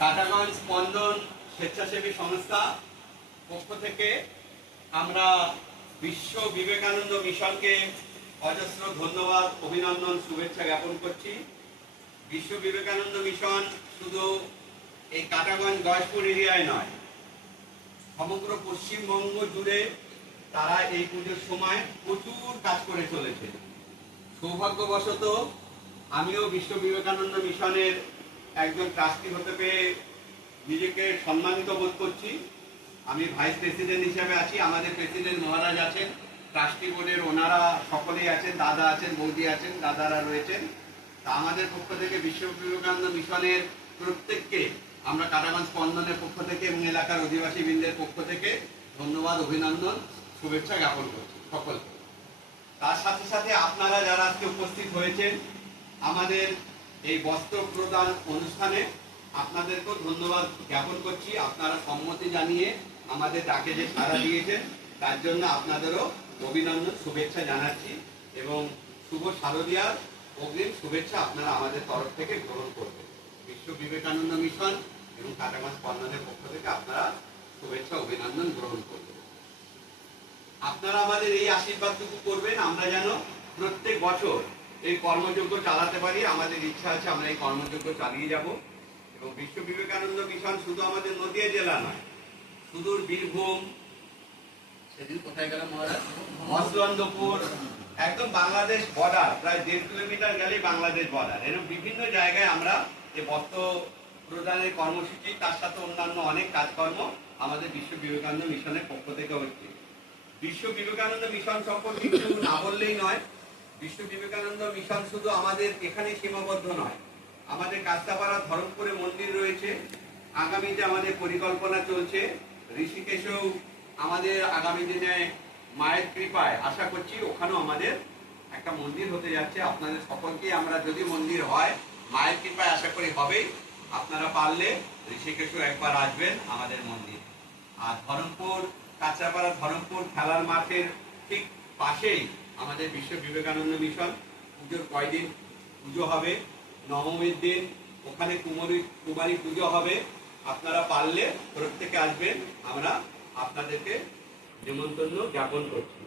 কাটাগঞ্জ স্পন্দন স্বেচ্ছাসেবী সংস্থা পক্ষ থেকে আমরা বিশ্ব বিবেকানন্দ মিশনকে অজস্র ধন্যবাদ, অভিনন্দন, শুভেচ্ছা জ্ঞাপন করছি। বিশ্ব বিবেকানন্দ মিশন শুধু এই কাটাগঞ্জ গয়েশপুর এরিয়ায় নয়, সমগ্র পশ্চিমবঙ্গ জুড়ে তারা এই পুজোর সময় প্রচুর কাজ করে চলেছে। সৌভাগ্যবশত আমিও বিশ্ব বিবেকানন্দ মিশনের একজন ট্রাস্টি হতে পেরে নিজেকে সম্মানিত বোধ করছি। আমি ভাইস প্রেসিডেন্ট হিসেবে আছি, আমাদের প্রেসিডেন্ট মহারাজ আছেন, ট্রাস্টি বোর্ডের ওনারা সকলেই আছেন, দাদা আছেন, বৌদি আছেন, দাদারা রয়েছেন। তা আমাদের পক্ষ থেকে বিশ্ব বিবেকানন্দ মিশনের প্রত্যেককে আমরা কাটাগঞ্জ স্পন্দনের পক্ষ থেকে এবং এলাকার অধিবাসী বৃন্দের পক্ষ থেকে ধন্যবাদ, অভিনন্দন, শুভেচ্ছা জ্ঞাপন করছি সকলকে। তার সাথে সাথে আপনারা যারা আজকে উপস্থিত হয়েছেন আমাদের এই বস্ত্র প্রদান অনুষ্ঠানে, আপনাদেরকেও ধন্যবাদ জ্ঞাপন করছি। আপনারা সম্মতি জানিয়ে আমাদের ডাকে যে সাড়া দিয়েছেন তার জন্য আপনাদেরও অভিনন্দন, শুভেচ্ছা জানাচ্ছি এবং শুভ শারদীয়ার অগ্রিম শুভেচ্ছা আপনারা আমাদের তরফ থেকে গ্রহণ করবেন। বিশ্ব বিবেকানন্দ মিশন এবং কাটাগঞ্জ স্পন্দনের পক্ষ থেকে আপনারা শুভেচ্ছা অভিনন্দন গ্রহণ করবেন। আপনারা আমাদের এই আশীর্বাদটুকু করবেন, আমরা যেন প্রত্যেক বছর এই কর্মযজ্ঞ চালাতে পারি। আমাদের ইচ্ছা আছে আমরা এই কর্মযজ্ঞ চালিয়ে যাব এবং বিশ্ব বিবেকানন্দ মিশন শুধু আমাদের নদিয়া জেলা নয়, সুদূর বীরভূম, সেদিন কোথায় গেল মহারাজ, মসলন্দপুর, একদম বাংলাদেশ বর্ডার, প্রায় 1.5 কিলোমিটার গেলে বাংলাদেশ বর্ডার, এরকম বিভিন্ন জায়গায় আমরা এই বস্ত্র প্রদানের কর্মসূচি, তার সাথে অন্যান্য অনেক কাজকর্ম আমাদের বিশ্ব বিবেকানন্দ মিশনের পক্ষ থেকে হচ্ছে। বিশ্ব বিবেকানন্দ মিশন সম্পর্কে কিছু না বললেই নয়। বিশ্ব বিবেকানন্দ মিশন শুধু আমাদের এখানে সীমাবদ্ধ নয়, আমাদের কাস্তাপাড়া ধরমপুরে মন্দির রয়েছে। আগামীতে আমাদের পরিকল্পনা চলছে ঋষিকেশেও আমাদের আগামী দিনে মায়ের কৃপায় আশা করছি ওখানেও আমাদের একটা মন্দির হতে যাচ্ছে। আপনাদের সকলকে আমরা, যদি মন্দির হয় মায়ের কৃপায় আশা করি হবেই, আপনারা পারলে ঋষিকেশেও একবার আসবেন আমাদের মন্দির। আর ধরমপুর, কাঁচরাপাড়া ধরমপুর খেলার মাঠের ঠিক পাশেই আমাদের বিশ্ব বিবেকানন্দ মিশন। পুজোর কয়দিন পুজো হবে, নবমীর দিন ওখানে কুমারী পুজো হবে। আপনারা পারলে প্রত্যেকে আসবেন, আমরা আপনাদেরকে নিমন্ত্রণ জ্ঞাপন করছি।